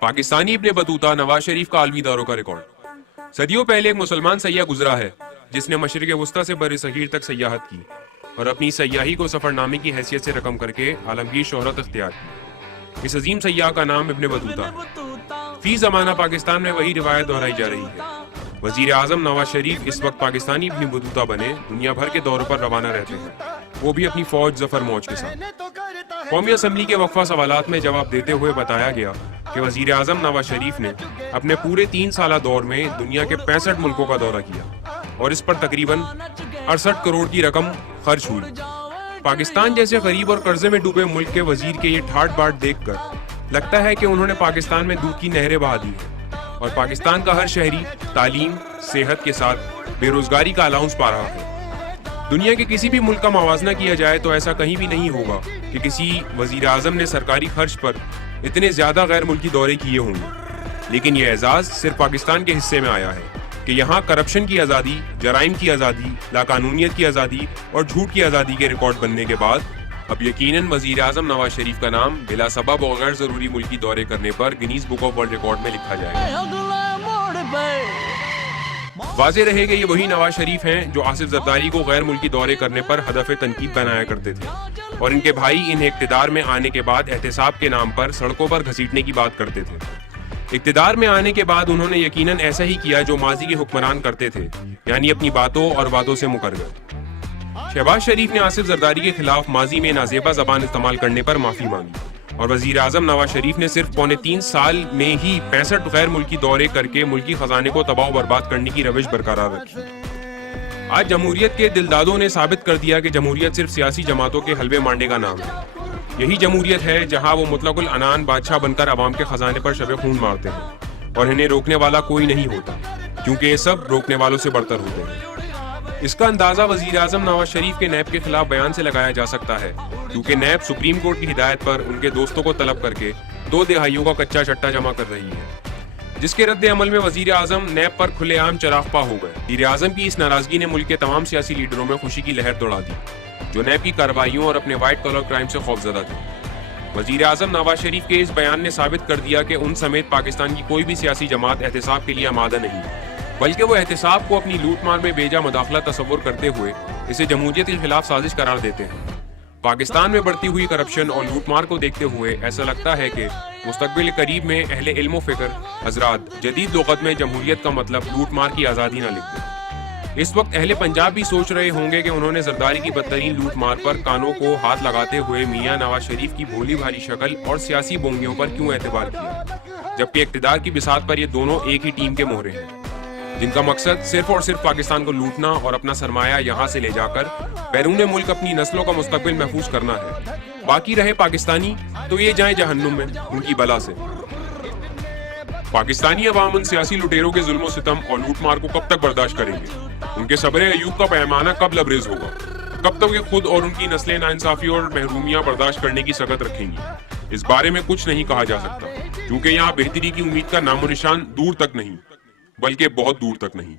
پاکستانی ابن بطوطہ نواز شریف کا عالمی دوروں کا ریکارڈ۔ صدیوں پہلے ایک مسلمان سیاح گزرا ہے جس نے مشرق وسطیٰ سے بر صغیر تک سیاحت کی اور اپنی سیاحی کو سفر نامے کی حیثیت سے رقم کر کے عالمگیر شہرت اختیار کی۔ اس عظیم سیاح کا نام ابن بطوطہ ہے۔ فی زمانہ پاکستان میں وہی روایت دہرائی جا رہی ہے۔ وزیر اعظم نواز شریف اس وقت پاکستانی ابن بطوطہ بنے دنیا بھر کے دوروں پر روانہ رہتے ہیں، وہ بھی اپنی فوج ظفر موج کے ساتھ۔ قومی اسمبلی کے وقفہ سوالات میں جواب دیتے ہوئے بتایا گیا کہ وزیر اعظم نواز شریف نے اپنے پورے 3 سالہ دور میں دنیا کے 65 ملکوں کا دورہ کیا اور اس پر تقریباً 68 کروڑ کی رقم خرچ ہوئی۔ پاکستان جیسے غریب اور قرضے میں ڈوبے ملک کے وزیر کے یہ ٹھاٹ باٹ دیکھ کر لگتا ہے کہ انہوں نے پاکستان میں دودھ کی نہریں بہا دی ہیں اور پاکستان کا ہر شہری تعلیم، صحت کے ساتھ بے روزگاری کا الاؤنس پا رہا ہے۔ دنیا کے کسی بھی ملک کا موازنہ کیا جائے تو ایسا کہیں بھی نہیں ہوگا کہ کسی وزیر اعظم نے سرکاری خرچ پر اتنے زیادہ غیر ملکی دورے کیے ہوں گے، لیکن یہ اعزاز صرف پاکستان کے حصے میں آیا ہے کہ یہاں کرپشن کی آزادی، جرائم کی آزادی، لاقانونیت کی آزادی اور جھوٹ کی آزادی کے ریکارڈ بننے کے بعد اب یقیناً وزیر اعظم نواز شریف کا نام بلا سبب اور غیر ضروری ملکی دورے کرنے پر Guinness book of world record میں لکھا جائے گا۔ واضح رہے گا یہ وہی نواز شریف ہیں جو آصف زرداری کو غیر ملکی دورے کرنے پر ہدف تنقید بنایا کرتے تھے اور ان کے بھائی انہیں اقتدار میں آنے کے بعد احتساب کے نام پر سڑکوں پر گھسیٹنے کی بات کرتے تھے۔ اقتدار میں آنے کے بعد انہوں نے یقیناً ایسا ہی کیا جو ماضی کے حکمران کرتے تھے، یعنی اپنی باتوں اور وعدوں سے مکر گئے۔ شہباز شریف نے آصف زرداری کے خلاف ماضی میں نازیبا زبان استعمال کرنے پر معافی مانگی اور وزیر اعظم نواز شریف نے صرف پونے 3 سال میں ہی 65 غیر ملکی دورے کر کے ملکی خزانے کو تباہ و برباد کرنے کی روش برقرار رکھی۔ آج جمہوریت کے دلدادوں نے ثابت کر دیا کہ جمہوریت صرف سیاسی جماعتوں کے حلوے مانڈے کا نام ہے۔ یہی جمہوریت ہے جہاں وہ مطلق العنان بادشاہ بن کر عوام کے خزانے پر شب خون مارتے ہیں اور انہیں روکنے والا کوئی نہیں ہوتا، کیونکہ یہ سب روکنے والوں سے برتر ہوتے ہیں۔ اس کا اندازہ وزیر اعظم نواز شریف کے نیب کے خلاف بیان سے لگایا جا سکتا ہے، کیونکہ نیب سپریم کورٹ کی ہدایت پر ان کے دوستوں کو طلب کر کے 2 دہائیوں کا کچا چٹا جمع کر رہی ہے، جس کے رد عمل میں وزیر اعظم نیب پر کھلے عام چراغپا ہو گئے۔ وزیر اعظم کی اس ناراضگی نے ملک کے تمام سیاسی لیڈروں میں خوشی کی لہر دوڑا دی جو نیب کی کارروائیوں اور اپنے وائٹ کالر کرائم سے خوفزدہ تھے۔ وزیر اعظم نواز شریف کے اس بیان نے ثابت کر دیا کہ ان سمیت پاکستان کی کوئی بھی سیاسی جماعت احتساب کے لیے آمادہ نہیں، بلکہ وہ احتساب کو اپنی لوٹ مار میں بیجا مداخلت تصور کرتے ہوئے اسے جمہوریت کے خلاف سازش قرار دیتے ہیں۔ پاکستان میں بڑھتی ہوئی کرپشن اور لوٹ مار کو دیکھتے ہوئے ایسا لگتا ہے کہ مستقبل قریب میں اہل علم و فکر حضرات جدید لغت میں جمہوریت کا مطلب لوٹ مار کی آزادی نہ لکھ دیں۔ اس وقت اہل پنجاب بھی سوچ رہے ہوں گے کہ انہوں نے زرداری کی بدترین لوٹ مار پر کانوں کو ہاتھ لگاتے ہوئے میاں نواز شریف کی بھولی بھالی شکل اور سیاسی بونگیوں پر کیوں اعتبار کیا، جبکہ اقتدار کی بساط پر یہ دونوں ایک ہی ٹیم کے مہرے ہیں، جن کا مقصد صرف اور صرف پاکستان کو لوٹنا اور اپنا سرمایہ یہاں سے لے جا کر بیرون ملک اپنی نسلوں کا مستقبل محفوظ کرنا ہے۔ باقی رہے پاکستانی تو یہ جائیں جہنم میں ان کی بلا سے۔ پاکستانی عوام ان سیاسی لٹیروں کے ظلم و ستم اور لوٹ مار کو کب تک برداشت کریں گے؟ ان کے صبر ایوب کا پیمانہ کب لبریز ہوگا؟ کب تک یہ خود اور ان کی نسلیں ناانصافی اور محرومیاں برداشت کرنے کی سخت رکھیں گی؟ اس بارے میں کچھ نہیں کہا جا سکتا، کیونکہ یہاں بہتری کی امید کا نام و نشان دور تک نہیں، بلکہ بہت دور تک نہیں۔